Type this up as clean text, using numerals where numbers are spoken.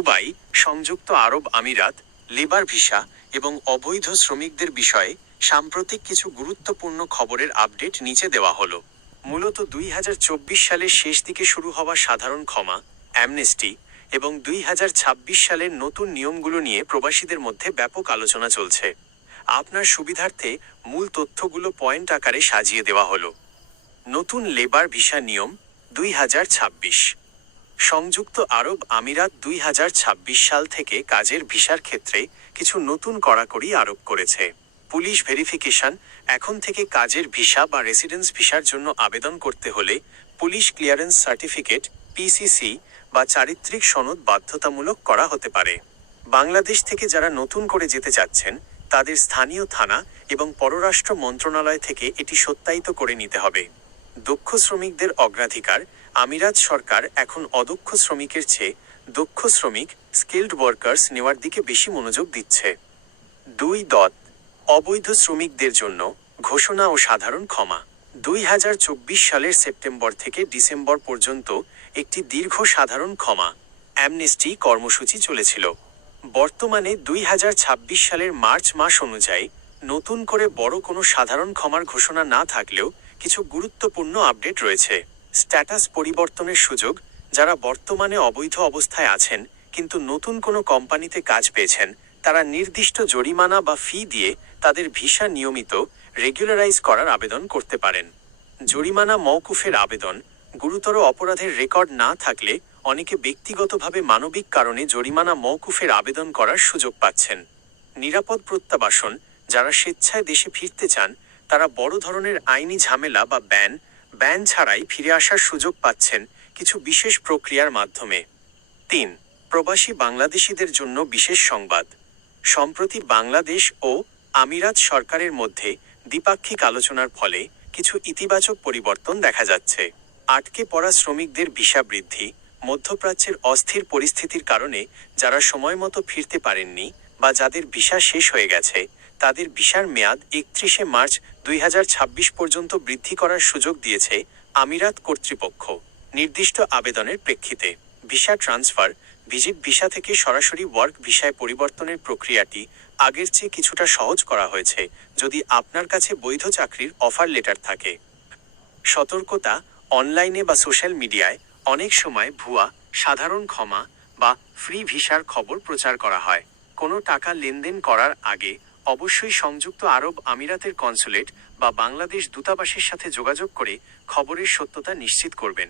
Dubai, সংযুক্ত আরব আমিরাত, labour visa এবং অবৈধ শ্রমিকদের বিষয়ে সাম্প্রতিক কিছু গুরুত্বপূর্ণ খবরের আপডেট নিচে দেওয়া হলো। মূলত 2024 সালের শেষ দিকে শুরু হওয়া সাধারণ ক্ষমা, অ্যামনেস্টি এবং 2026 সালের নতুন নিয়মগুলো নিয়ে প্রবাসীদের মধ্যে ব্যাপক আলোচনা চলছে। আপনার সুবিধার্থে মূল তথ্যগুলো পয়েন্ট আকারে সাজিয়ে দেওয়া হলো। নতুন লেবার ভিসা নিয়ম 2026। সংযুক্ত আরব আমিরাত 2026 সাল থেকে কাজের ভিসার ক্ষেত্রে কিছু নতুন কড়াকড়ি আরোপ করেছে। পুলিশ ভেরিফিকেশন: এখন থেকে কাজের ভিসা বা রেসিডেন্স ভিসার জন্য আবেদন করতে হলে পুলিশ ক্লিয়ারেন্স সার্টিফিকেট পিসিসি বা চারিত্রিক সনদ বাধ্যতামূলক করা হতে পারে। বাংলাদেশ থেকে যারা নতুন করে যেতে চাচ্ছেন তাদের স্থানীয় থানা এবং পররাষ্ট্র মন্ত্রণালয় থেকে এটি সত্যায়িত করে নিতে হবে। দক্ষ শ্রমিকদের অগ্রাধিকার: আমিরাত সরকার এখন অদক্ষ শ্রমিকের চেয়ে দক্ষ শ্রমিক স্কিলড ওয়ার্কার্স নেওয়ার দিকে বেশি মনোযোগ দিচ্ছে। 2. অবৈধ শ্রমিকদের জন্য ঘোষণা ও সাধারণ ক্ষমা: 2024 সালের সেপ্টেম্বর থেকে ডিসেম্বর পর্যন্ত একটি দীর্ঘ সাধারণ ক্ষমা অ্যামনেস্টি কর্মসূচি চলেছিল। বর্তমানে 2026 সালের মার্চ মাস অনুযায়ী নতুন করে বড় কোনো সাধারণ ক্ষমার ঘোষণা না থাকলেও কিছু গুরুত্বপূর্ণ আপডেট রয়েছে। স্ট্যাটাস পরিবর্তনের সুযোগ: যারা বর্তমানে অবৈধ অবস্থায় আছেন কিন্তু নতুন কোনো কোম্পানিতে কাজ পেয়েছেন তারা নির্দিষ্ট জরিমানা বা ফি দিয়ে তাদের ভিসা নিয়মিত রেগুলারাইজ করার আবেদন করতে পারেন। জরিমানা মওকুফের আবেদন: গুরুতর অপরাধের রেকর্ড না থাকলে অনেকে ব্যক্তিগতভাবে মানবিক কারণে জরিমানা মওকুফের আবেদন করার সুযোগ পাচ্ছেন। নিরাপদ প্রত্যাবাসন: যারা স্বেচ্ছায় দেশে ফিরতে চান তারা বড় ধরনের আইনি ঝামেলা বা ব্যান ছাড়াই ফিরে আসার সুযোগ পাচ্ছেন কিছু বিশেষ প্রক্রিয়ার মাধ্যমে। 3. প্রবাসী বাংলাদেশিদের জন্য বিশেষ সংবাদ: সম্প্রতি বাংলাদেশ ও আমিরাত সরকারের মধ্যে দ্বিপাক্ষিক আলোচনার ফলে কিছু ইতিবাচক পরিবর্তন দেখা যাচ্ছে। আটকে পড়া শ্রমিকদের ভিসা বৃদ্ধি: মধ্যপ্রাচ্যের অস্থির পরিস্থিতির কারণে যারা সময়মতো ফিরতে পারেননি বা যাদের ভিসা শেষ হয়ে গেছে তাদের ভিসার মেয়াদ 31 মার্চ 2026 পর্যন্ত বৃদ্ধি করার সুযোগ দিয়েছে আমিরাত কর্তৃপক্ষ। নির্দিষ্ট আবেদনের প্রেক্ষিতে ভিসা ট্রান্সফার: ভিজিট ভিসা থেকে সরাসরি ওয়ার্ক ভিসায় পরিবর্তনের প্রক্রিয়াটি আগের চেয়ে কিছুটা সহজ করা হয়েছে যদি আপনার কাছে বৈধ চাকরির অফার লেটার থাকে। সতর্কতা: অনলাইনে বা সোশ্যাল মিডিয়ায় অনেক সময় ভুয়া সাধারণ ক্ষমা বা ফ্রি ভিসার খবর প্রচার করা হয়। কোনো টাকা লেনদেন করার আগে অবশ্যই সংযুক্ত আরব আমিরাতের কনসুলেট বা বাংলাদেশ দূতাবাসের সাথে যোগাযোগ করে খবরের সত্যতা নিশ্চিত করবেন।